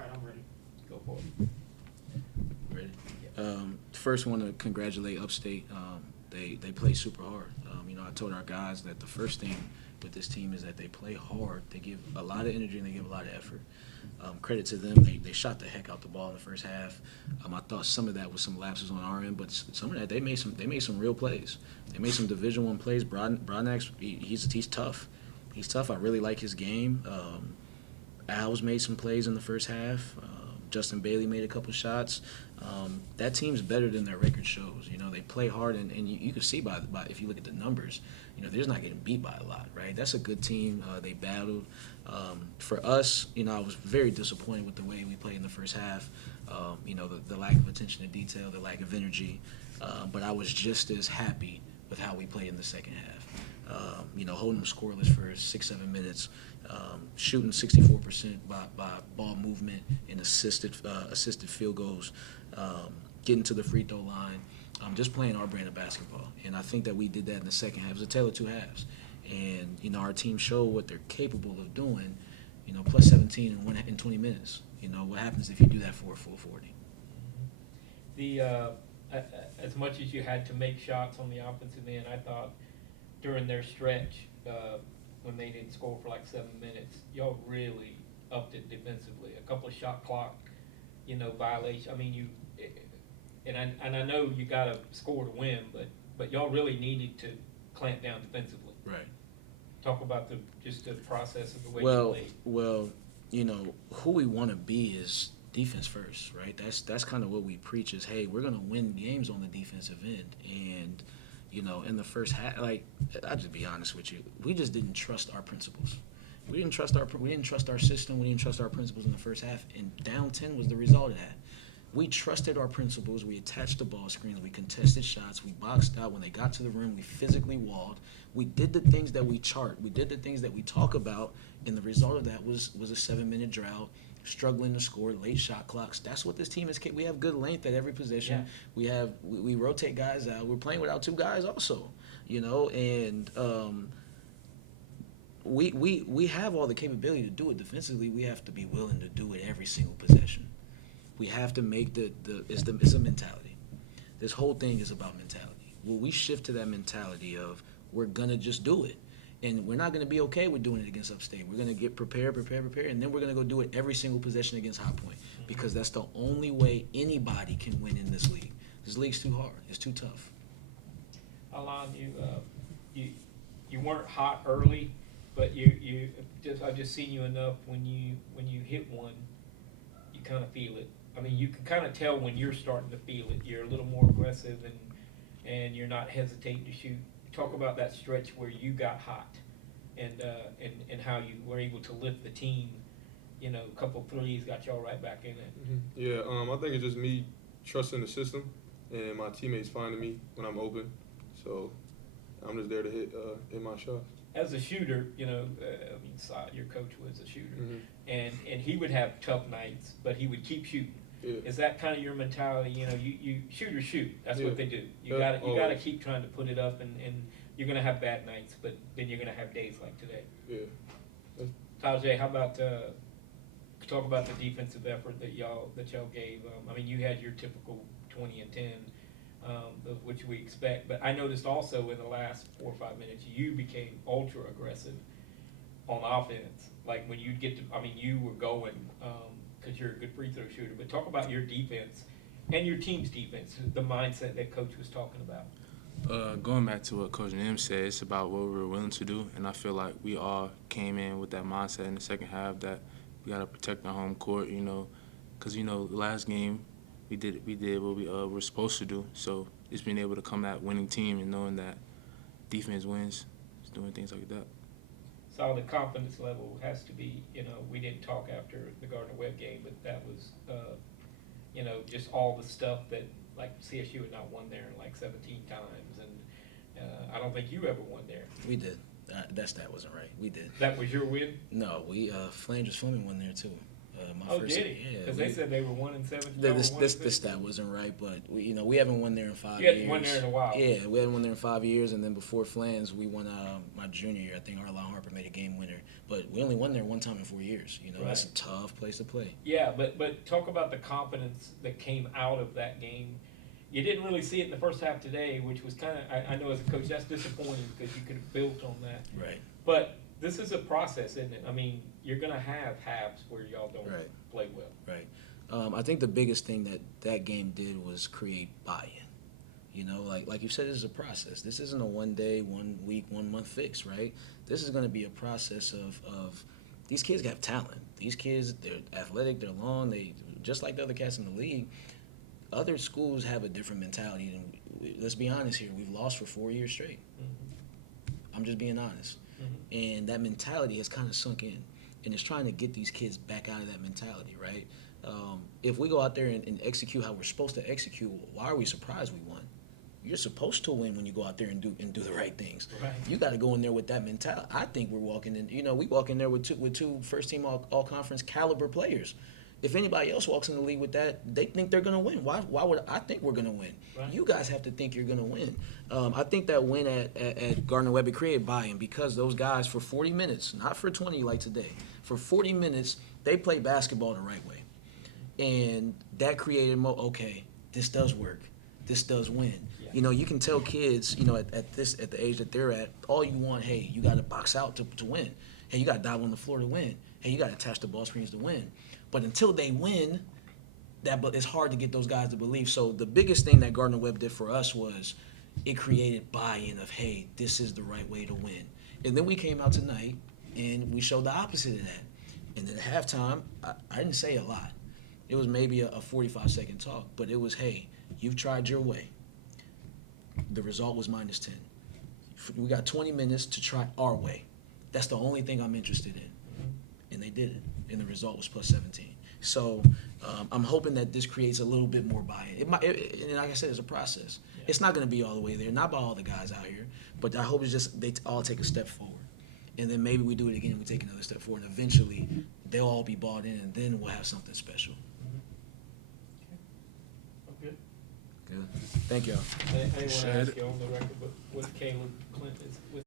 All right, I'm ready. Go for it. Ready? First, want to congratulate Upstate. They play super hard. I told our guys that the first thing with this team is that they play hard. They give a lot of energy and they give a lot of effort. Credit to them. They shot the heck out the ball in the first half. I thought some of that was some lapses on our end, but some of that they made some real plays. They made some Division I plays. Broadnax, he's tough. He's tough. I really like his game. Al's made some plays in the first half. Justin Bailey made a couple shots. That team's better than their record shows. They play hard, and you can see by if you look at the numbers, they're just not getting beat by a lot, right? That's a good team. They battled. For us, I was very disappointed with the way we played in the first half. The lack of attention to detail, the lack of energy. But I was just as happy with how we played in the second half. Holding them scoreless for 6-7 minutes, shooting 64% by ball movement and assisted field goals, getting to the free throw line, just playing our brand of basketball. And I think that we did that in the second half. It was a tale of two halves. And, our team showed what they're capable of doing, plus 17 in 20 minutes. What happens if you do that for a full 40? As much as you had to make shots on the offensive end, I thought during their stretch, when they didn't score for like 7 minutes, y'all really upped it defensively. A couple of shot clock, violations. I mean, and I know you got to score to win, but y'all really needed to clamp down defensively. Right. Talk about the process of the way you played. Well, who we want to be is defense first, right? That's kind of what we preach is, hey, we're going to win games on the defensive end. And, in the first half, like, I'll just be honest with you, we just didn't trust our principles. We didn't trust our system. We didn't trust our principles in the first half. And down 10 was the result of that. We trusted our principles. We attached the ball screens. We contested shots. We boxed out. When they got to the rim, we physically walled. We did the things that we chart. We did the things that we talk about, and the result of that was a 7-minute drought, struggling to score, late shot clocks. That's what this team is. We have good length at every position. Yeah. We rotate guys out. We're playing without two guys also, and we have all the capability to do it defensively. We have to be willing to do it every single possession. We have to make it's a mentality. This whole thing is about mentality. Will we shift to that mentality of we're going to just do it? And we're not going to be okay with doing it against Upstate. We're going to get prepared, and then we're going to go do it every single possession against High Point because that's the only way anybody can win in this league. This league's too hard. It's too tough. Alon, you weren't hot early, but I've just seen you enough when you hit one, you kind of feel it. I mean, you can kind of tell when you're starting to feel it. You're a little more aggressive and you're not hesitating to shoot. Talk about that stretch where you got hot and how you were able to lift the team. A couple threes got y'all right back in it. Mm-hmm. Yeah, I think it's just me trusting the system and my teammates finding me when I'm open. So I'm just there to hit my shots. As a shooter, Saah, your coach was a shooter, mm-hmm. and he would have tough nights, but he would keep shooting. Yeah. Is that kind of your mentality? You shooters shoot. That's what they do. You got to keep trying to put it up, and you're gonna have bad nights, but then you're gonna have days like today. Yeah. Taje, how about talk about the defensive effort that y'all gave? I mean, you had your typical 20 and 10. Which we expect, but I noticed also in the last 4 or 5 minutes you became ultra aggressive on offense. Like when you'd get to, you were going because you're a good free throw shooter. But talk about your defense and your team's defense, the mindset that Coach was talking about. Going back to what Coach Nim said, it's about what we were willing to do, and I feel like we all came in with that mindset in the second half that we got to protect our home court, because the last game. We did what we were supposed to do. So just being able to come at winning team and knowing that defense wins, just doing things like that. So the confidence level has to be, we didn't talk after the Gardner-Webb game, but that was, just all the stuff that, like CSU had not won there in like 17 times. And I don't think you ever won there. We did. That stat wasn't right. We did. That was your win? No, we Flanders Fleming won there too. My Oh, first. did he? Yeah, Because they said they were 1-7. the stat wasn't right, but we haven't won there in 5 You years. hadn't won there in a while. Yeah, we hadn't won there in 5 years, and then before Flans, we won my junior year. I think Arlon Harper made a game winner, but we only won there one time in 4 years. You know, that's a Right. tough place to play. Yeah, but talk about the confidence that came out of that game. You didn't really see it in the first half today, which was kind of, I know as a coach, that's disappointing because you could have built on that. Right. But this is a process, isn't it? I mean, you're going to have halves where y'all don't Right. play well. Right. I think the biggest thing that game did was create buy-in. You know, like you said, this is a process. This isn't a 1 day, 1 week, 1 month fix, right? This is going to be a process of these kids have talent. These kids, they're athletic, they're long, they just like the other cats in the league. Other schools have a different mentality, and let's be honest here, we've lost for 4 years straight. Mm-hmm. I'm just being honest. Mm-hmm. And that mentality has kind of sunk in, and it's trying to get these kids back out of that mentality, right? If we go out there and execute how we're supposed to execute, why are we surprised we won? You're supposed to win when you go out there and do the right things. Right. You got to go in there with that mentality. I think we're walking in. You know, we walk in there with two first team all conference caliber players. If anybody else walks in the league with that, they think they're going to win. Why would I think we're going to win? Right. You guys have to think you're going to win. I think that win at Gardner-Webb, it created buy-in because those guys for 40 minutes, not for 20 like today, for 40 minutes, they played basketball the right way. And that created okay, this does work. This does win. Yeah. You know, you can tell kids, you know, at the age that they're at, all you want, hey, you got to box out to win. Hey, you got to dive on the floor to win. Hey, you got to attach the ball screens to win. But until they win, it's hard to get those guys to believe. So the biggest thing that Gardner-Webb did for us was it created buy-in of, hey, this is the right way to win. And then we came out tonight and we showed the opposite of that. And then at halftime, I didn't say a lot. It was maybe a 45-second talk, but it was, hey, you've tried your way. The result was -10. We got 20 minutes to try our way. That's the only thing I'm interested in. And they did it, and the result was +17. So I'm hoping that this creates a little bit more buy-in. And like I said, it's a process. Yeah. It's not going to be all the way there, not by all the guys out here, but I hope it's just they all take a step forward. And then maybe we do it again and we take another step forward, and eventually they'll all be bought in, and then we'll have something special. Okay. Good. Thank y'all. I want to Said ask you on the record, but with Caleb Clinton is with